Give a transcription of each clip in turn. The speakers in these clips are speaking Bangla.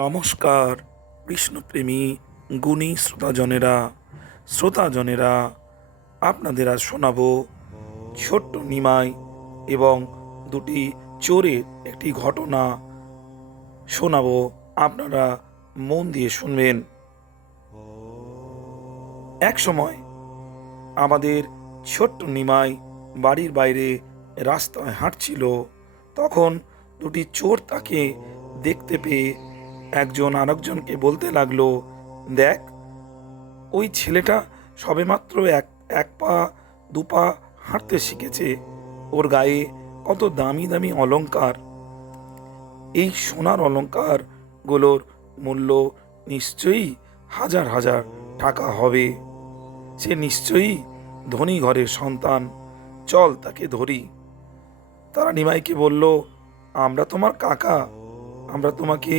নমস্কার কৃষ্ণপ্রেমী গুণী শ্রোতাজনেরা আপনাদের আজ শোনাবো ছোট্ট নিমাই এবং দুটি চোরের একটি ঘটনা শোনাবো। আপনারা মন দিয়ে শুনবেন। এক সময় আমাদের ছোট্ট নিমাই বাড়ির বাইরে রাস্তায় হাঁটছিল। তখন দুটি চোর তাকে দেখতে পেয়ে একজন আরেকজনকে বলতে লাগলো, দেখ, ওই ছেলেটা সবেমাত্র এক এক পা দু পা হাঁটতে শিখেছে। ওর গায়ে কত দামি দামি অলংকার। এই সোনার অলংকারগুলোর মূল্য নিশ্চয়ই হাজার হাজার টাকা হবে। সে নিশ্চয়ই ধনী ঘরের সন্তান। চল তাকে ধরি। তারা নিমাইকে বলল, আমরা তোমার কাকা, আমরা তোমাকে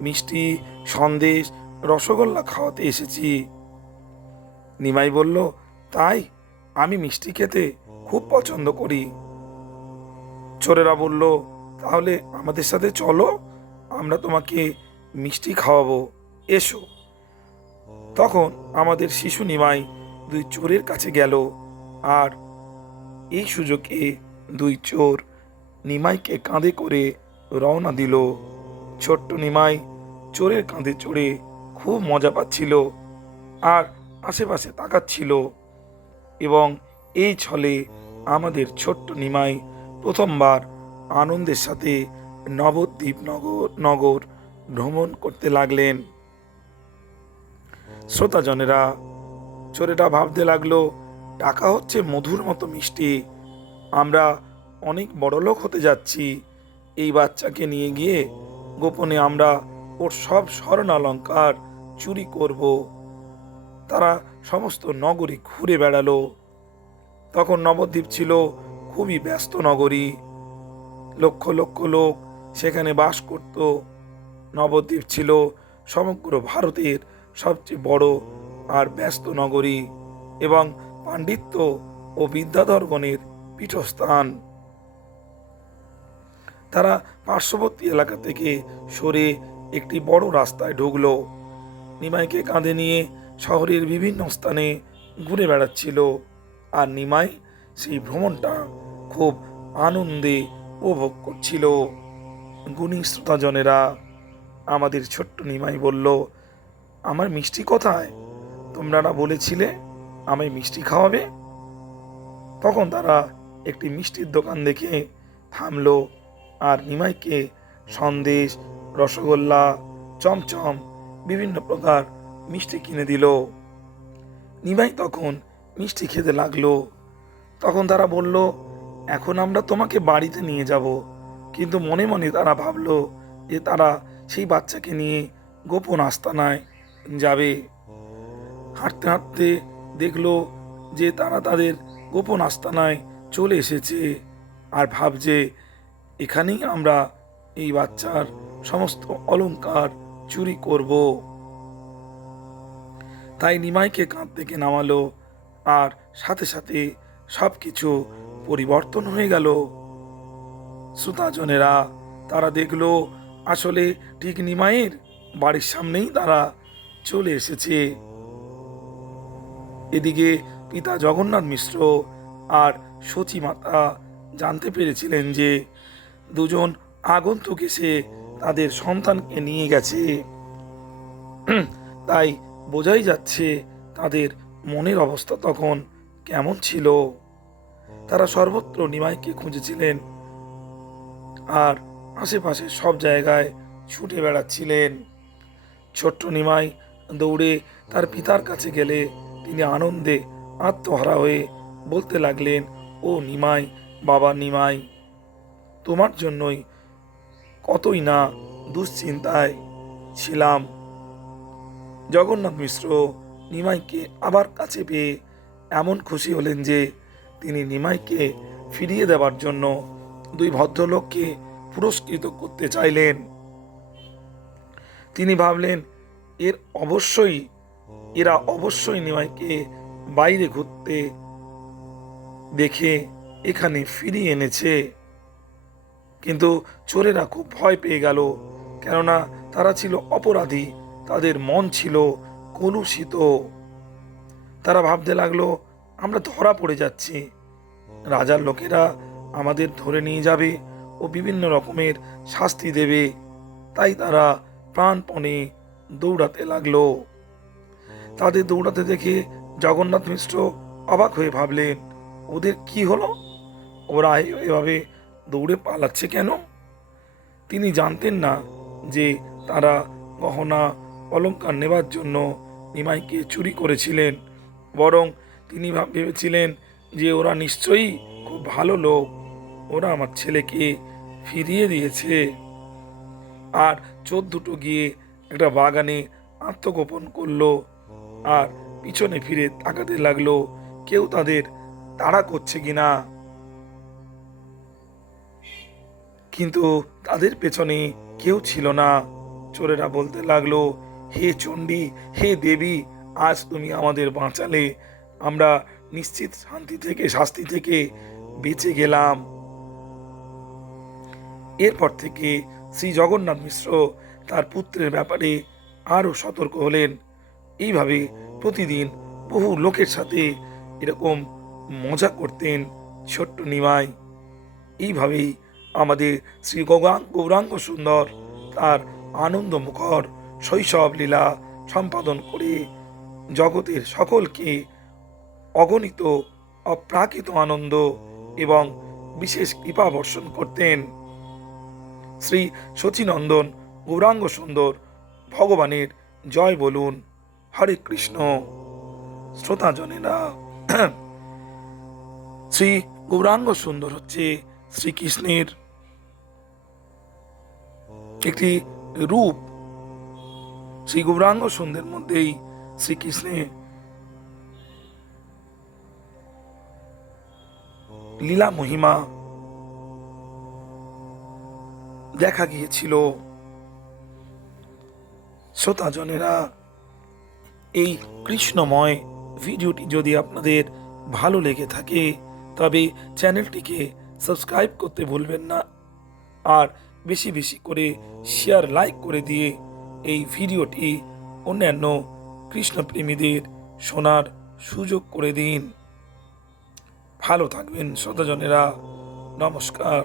মিষ্টি, সন্দেশ, রসগোল্লা খাওয়াতে এসেছি। নিমাই বলল, তাই? আমি মিষ্টি খেতে খুব পছন্দ করি। চোরেরা বলল, তাহলে আমাদের সাথে চলো, আমরা তোমাকে মিষ্টি খাওয়াবো, এসো। তখন আমাদের শিশু নিমাই দুই চোরের কাছে গেল, আর এই সুযোগে দুই চোর নিমাইকে কাঁধে করে রওনা দিল। ছোট্ট নিমাই চোরের কাঁধে চড়ে খুব মজা পাচ্ছিল আর আশেপাশে তাকাচ্ছিল। এবং এই ছলে আমাদের ছোট্ট নিমাই প্রথমবার আনন্দের সাথে নবদ্বীপ নগর ভ্রমণ করতে লাগলেন। শ্রোতাজনেরা, চোরেরা ভাবতে লাগলো, টাকা হচ্ছে মধুর মতো মিষ্টি। আমরা অনেক বড়লোক হতে যাচ্ছি। এই বাচ্চাকে নিয়ে গিয়ে গোপনে আমরা ওর সব স্বর্ণালঙ্কার চুরি করব। তারা সমস্ত নগরী ঘুরে বেড়ালো। তখন নবদ্বীপ ছিল খুবই ব্যস্ত নগরী। লক্ষ লক্ষ লোক সেখানে বাস করত। নবদ্বীপ ছিল সমগ্র ভারতের সবচেয়ে বড় আর ব্যস্ত নগরী এবং পাণ্ডিত্য ও বিদ্যাধরগণের পীঠস্থান। তারা পার্শ্ববর্তী এলাকা থেকে সরে একটি বড় রাস্তায় ঢুকলো। নিমাইকে কাঁধে নিয়ে শহরের বিভিন্ন স্থানে ঘুরে বেড়াচ্ছিল, আর নিমাই সেই ভ্রমণটা খুব আনন্দে উপভোগ করছিল। গুণী শ্রোতাজনেরা, আমাদের ছোট্ট নিমাই বলল, আমার মিষ্টি কোথায়? তোমরা না বলেছিলে আমায় মিষ্টি খাওয়াবে? তখন তারা একটি মিষ্টির দোকান দেখে থামলো আর নিমাইকে সন্দেশ, রসগোল্লা, চমচম, বিভিন্ন প্রকার মিষ্টি কিনে দিল। নিমাই তখন মিষ্টি খেতে লাগলো। তখন তারা বলল, এখন আমরা তোমাকে বাড়িতে নিয়ে যাব। কিন্তু মনে মনে তারা ভাবলো যে তারা সেই বাচ্চাকে নিয়ে গোপন আস্তানায় যাবে। হাঁটতে হাঁটতে দেখলো যে তারা তাদের গোপন আস্তানায় চলে এসেছে আর ভাবছে, এখানেই আমরা এই বাচ্চার সমস্ত অলংকার চুরি করব। তাই নিমাইকে কাঁধ থেকে নামালো আর সাথে সাথে সব কিছু পরিবর্তন হয়ে গেল। শ্রোতাজনেরা, তারা দেখলো আসলে ঠিক নিমাইয়ের বাড়ির সামনেই তারা চলে এসেছে। এদিকে পিতা জগন্নাথ মিশ্র আর সচী মাতা জানতে পেরেছিলেন যে দুজন আগন্তুক এসে তাদের সন্তানকে নিয়ে গেছে। তাই বোঝাই যাচ্ছে তাদের মনের অবস্থা তখন কেমন ছিল। তারা সর্বত্র নিমাইকে খুঁজেছিলেন আর আশেপাশে সব জায়গায় ছুটে বেড়াচ্ছিলেন। ছোট্ট নিমাই দৌড়ে তার পিতার কাছে গেলে তিনি আনন্দে আত্মহারা হয়ে বলতে লাগলেন, ও নিমাই, বাবা নিমাই, তোমার জন্যই কতই না দুশ্চিন্তায় ছিলাম। জগন্নাথ মিশ্র নিমাইকে আবার কাছে পেয়ে এমন খুশি হলেন যে তিনি নিমাইকে ফিরিয়ে দেওয়ার জন্য দুই ভদ্রলোককে পুরস্কৃত করতে চাইলেন। তিনি ভাবলেন, এরা অবশ্যই নিমাইকে বাইরে ঘুরতে দেখে এখানে ফিরিয়ে এনেছে। কিন্তু চোরেরা খুব ভয় পেয়ে গেল, কেননা তারা ছিল অপরাধী, তাদের মন ছিল কলুষিত। তারা ভাবতে লাগলো আমরা ধরা পড়ে যাচ্ছি, রাজার লোকেরা আমাদের ধরে নিয়ে যাবে ও বিভিন্ন রকমের শাস্তি দেবে। তাই তারা প্রাণপণে দৌড়াতে লাগলো। তাদের দৌড়াতে দেখে জগন্নাথ মিশ্র অবাক হয়ে ভাবলেন, ওদের কি হলো? ওরা এভাবে দৌড়ে পালাচ্ছে কেন? তিনি জানতেন না যে তারা গহনা অলংকার নেবার জন্য নিমাইকে চুরি করেছিলেন। বরং তিনি ভেবেছিলেন যে ওরা নিশ্চয়ই খুব ভালো লোক, ওরা আমার ছেলেকে ফিরিয়ে দিয়েছে। আর চোর দুটো গিয়ে একটা বাগানে আত্মগোপন করলো আর পিছনে ফিরে তাকাতে লাগলো কেউ তাদের তাড়া করছে কিনা। কিন্তু তাদের পেছনে কেউ ছিল না। চোরেরা বলতে লাগলো, হে চণ্ডী, হে দেবী, আজ তুমি আমাদের বাঁচালে, আমরা নিশ্চিত শাস্তি থেকে বেঁচে গেলাম। এরপর থেকে শ্রী জগন্নাথ মিশ্র তার পুত্রের ব্যাপারে আরও সতর্ক হলেন। এইভাবে প্রতিদিন বহু লোকের সাথে এরকম মজা করতেন ছোট্ট নিমাই। এইভাবেই আমাদের শ্রী গৌরাঙ্গ সুন্দর তার আনন্দমুখর শৈশব লীলা সম্পাদন করে জগতের সকলকে অগণিত অপ্রাকৃত আনন্দ এবং বিশেষ কৃপা বর্ষণ করতেন। শ্রী শচীনন্দন গৌরাঙ্গ সুন্দর ভগবানের জয় বলুন। হরে কৃষ্ণ। শ্রোতাজনেরা, শ্রী গৌরাঙ্গ সুন্দর হচ্ছে শ্রীকৃষ্ণের একটি রূপ। শ্রী গৌরাঙ্গ সুন্দরের মধ্যেই শ্রীকৃষ্ণের লীলা মহিমা দেখা গিয়েছিল। শ্রোতাজনেরা, এই কৃষ্ণময় ভিডিওটি যদি আপনাদের ভালো লেগে থাকে তবে চ্যানেলটিকে সাবস্ক্রাইব করতে ভুলবেন না, আর বেশি বেশি করে শেয়ার লাইক করে দিয়ে এই ভিডিওটি অন্যান্য কৃষ্ণপ্রেমীদের শোনার সুযোগ করে দিন। ভালো থাকবেন শ্রোতাজনেরা। নমস্কার।